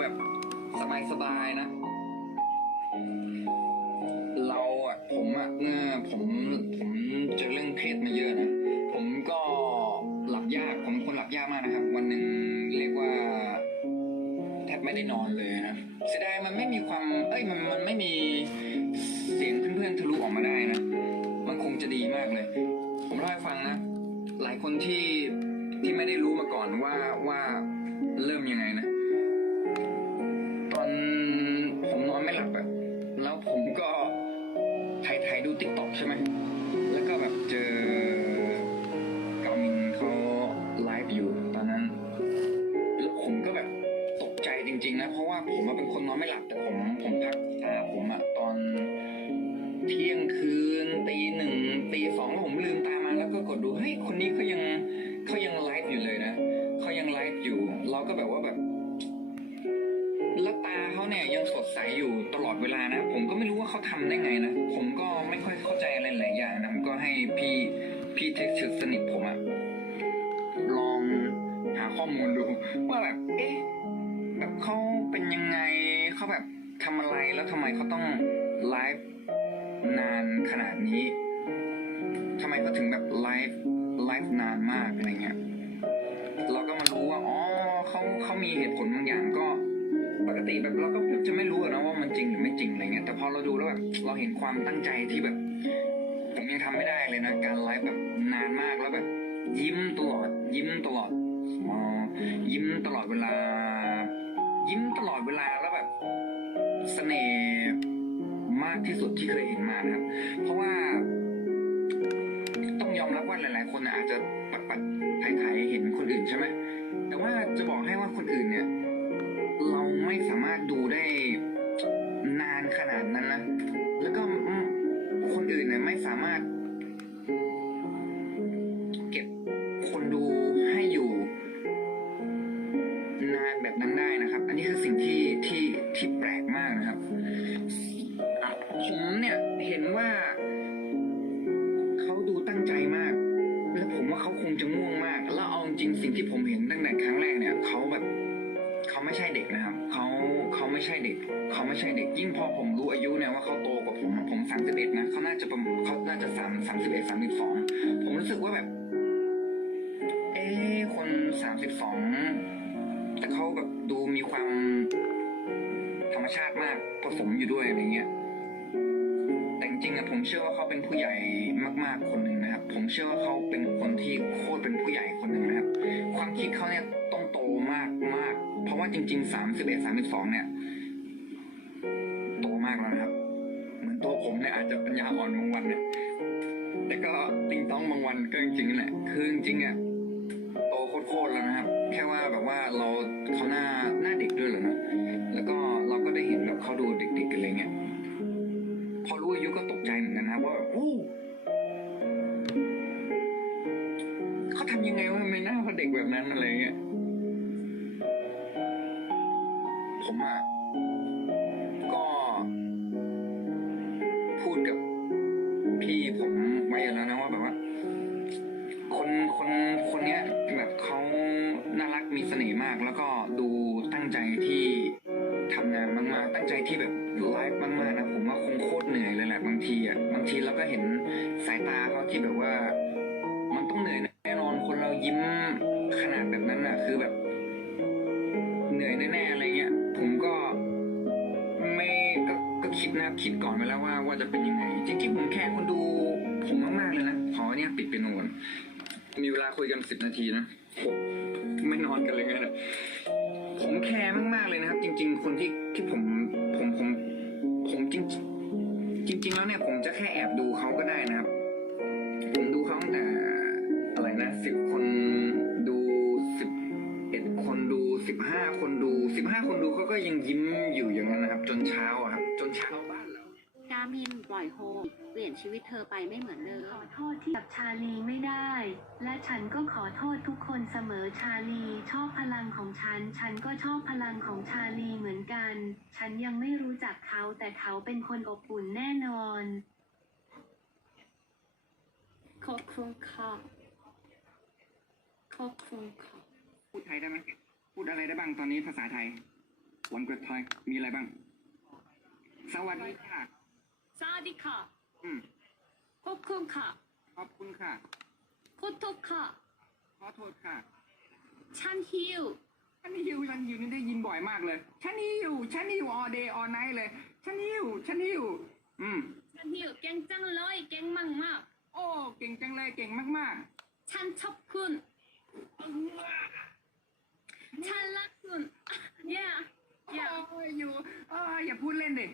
แบบสบายๆนะ เราอะผมอะเมื่อผมผมเจอเรื่องเคสมาเยอะนะ ผมก็หลับยาก ผมเป็นคนหลับยากมากนะครับ วันหนึ่งเรียกว่าแทบไม่ได้นอนเลยนะเสียดายมันไม่มีความ เอ้ยมันมันไม่มีเสียงเพื่อนๆทะลุออกมาได้นะ มันคงจะดีมากเลย ผมเล่าให้ฟังนะ หลายคนที่ที่ไม่ได้รู้มาก่อนว่าว่าเริ่มยังไงนะ ไลฟ์อยู่ตอนนั้นแล้วผมก็แบบตกใจจริง ๆ นะ เพราะว่าผมเป็นคนนอนไม่หลับแต่ผมผมพักตาผมอะตอนเที่ยงคืนตีหนึ่งตีสองแล้วผมลืมตามาแล้วก็กดดูเฮ้ยคนนี้เขายังเขายังไลฟ์อยู่เลยนะเขายังไลฟ์อยู่ เราก็แบบว่าแบบแล้วตาเขาเนี่ยยังสดใสอยู่ตลอดเวลานะ ผมก็ไม่รู้ว่าเขาทำได้ไงนะ ผมก็ไม่ค่อยเข้าใจอะไรหลายอย่างนะผมก็ให้พี่พี่เทคชสนิทผมอะาข้อมูลดูว่าแบบ เอ๊ะ แบบเขาเป็นยังไงเขาแบบทำอะไรแล้วทำไมเขาต้องไลฟ์นานขนาดนี้ทำไมเขาถึงแบบไลฟ์ไลฟ์นานมากอะไรเงี้ยเราก็มารู้ว่าอ๋อเขาเขามีเหตุผลบางอย่างก็ปกติแบบเราก็จะไม่รู้นะว่ามันจริงหรือไม่จริงอะไรเงี้ยแต่พอเราดูแล้วแบบเราเห็นความตั้งใจที่แบบผมยังทำไม่ได้เลยนะ การไลฟ์แบบนานมากแล้วแบบ ยิ้มตลอดยิ้มตลอด ยิ้มตลอดเวลา ยิ้มตลอดเวลาแล้วแบบเสน่ห์มากที่สุดที่เคยเห็นมานะครับ เพราะว่าต้องยอมรับว่าหลาย ๆ คนอาจจะปัดปัดถ่ายถ่ายๆเห็นคนอื่นใช่ไหมแต่ว่าจะบอกให้ว่าคนอื่นเนี่ย เราไม่สามารถดูได้นานขนาดนั้นนะแล้วก็ จริงสิ่งที่ผมเห็นตั้งแต่ครั้งแรกเนี่ยเขาแบบเขาไม่ใช่เด็กนะครับเขาเขาไม่ใช่เด็กเขาไม่ใช่เด็กยิ่งพอผมรู้อายุเนี่ยว่าเขาโตกว่าผมผมสามสิบเอ็ดนะเขาน่าจะประมาณเขาน่าจะสามสามสิบเอ็ดสามสิบสองผมรู้สึกว่าแบบ เอ๊ะคนสามสิบสองแต่เขาแบบดูมีความธรรมชาติมากผสมอยู่ด้วยอะไรเงี้ย ริงๆอะผมเชื่อว่าเขาเป็นผู้ใหญ่มากๆคนหนึ่งนะครับ ผมเชื่อว่าเขาเป็นคนที่โคตรเป็นผู้ใหญ่คนหนึ่งนะครับ ความคิดเขาเนี่ยต้องโตมากมากๆเพราะว่าจริงๆสามสิบเอ็ดสามสิบสองเนี่ย โตมากแล้วนะครับ เหมือนตัวผมเนี่ยอาจจะปัญญาอ่อนบางวันเนี่ยแต่ก็ติงต้องบางวันก็จริงๆแหละคือจริงๆอะโตโคตรๆแล้วนะครับ แค่ว่าแบบว่าเราเขาหน้าหน้าเด็กด้วยเหรอนะแล้วก็เราก็ได้เห็นแบบเขาดูเด็กๆกันอะไรเงี้ย ยุก็ตกใจเหมือนกันนะว่าแบบโอ้เขาทำยังไงวะทำไมหน้าเขาเด็กแบบนั้นอะไรเงี้ยผมอะก็พูดกับพี่ผมไว้แล้วนะว่าแบบว่า คนคนคนเนี้ยแบบเขาน่ารักมีเสน่ห์มาก แล้วก็ดูตั้งใจที่ทำงานมากๆ ตั้งใจที่แบบไลฟ์มากๆนะผมว่าคงโคตรเหนื่อย ทีเราก็เห็นสายตาเขาที่แบบว่า มันต้องเหนื่อยแน่นอนคนเรายิ้มขนาดแบบนั้นอะ คือแบบ เหนื่อยแน่ๆอะไรเงี้ยผมก็ไม่ก็ก็คิดนะคิดก่อนไปแล้วว่าว่าจะเป็นยังไงจริงๆผมแค่คนดูผมมากๆเลยนะขอเนี่ยปิดเป็นโนนมีเวลาคุยกันสิบนาทีนะไม่นอนกันเลยไงนะผมแคร์มากๆเลยนะครับ จริง ๆ คนที่ที่ผมผมผมผมจริง จริงๆแล้วเนี่ยผมจะแค่แอบดูเขาก็ได้นะครับ ผมดูเขาตั้งแต่อะไรนะสิบคนดูสิบเอ็ดคนดูสิบห้าคนดูสิบห้าคนดูเขาก็ยังยิ้มอยู่อย่างนั้นนะครับ จนเช้าครับ จนเช้าบ้านเรากา มินปล่อยโฮมเปลี่ยนชีวิตเธอไปไม่เหมือนเดิขอมโทษที่กับชาลีไม่ได้ และฉันก็ขอโทษทุกคนเสมอชาลี ชอบพลังของฉัน ฉันก็ชอบพลังของชาลีเหมือนกัน ฉันยังไม่รู้จักเขาแต่เขาเป็นคนอบอุ่นแน่นอน ขอบคุณค่ะขอบคุณค่ะพูดไทยได้ไหมพูดอะไรได้บ้างตอนนี้ภาษาไทยวันเกิดไทยมีอะไรบ้าง สวัสดีค่ะส วัสดีค่ะอืมขอบคุณค่ะขอบคุณค่ะ ขอโทษค่ะ ขอโทษค่ะ ฉันหิว ฉันหิวฉันหิวนี่ได้ยินบ่อยมากเลย ฉันหิวฉันหิว all day all night เลย ฉันหิวฉันหิว อืม ฉันหิวเก่งจังเลยเก่งมากมากโอ้เก่งจังเลยเก่งมากๆ ฉันชอบคุณ ฉันรักคุณ yeah ๆ yeah โอ้ยอยู่เอออย่าพูดเล่นดิ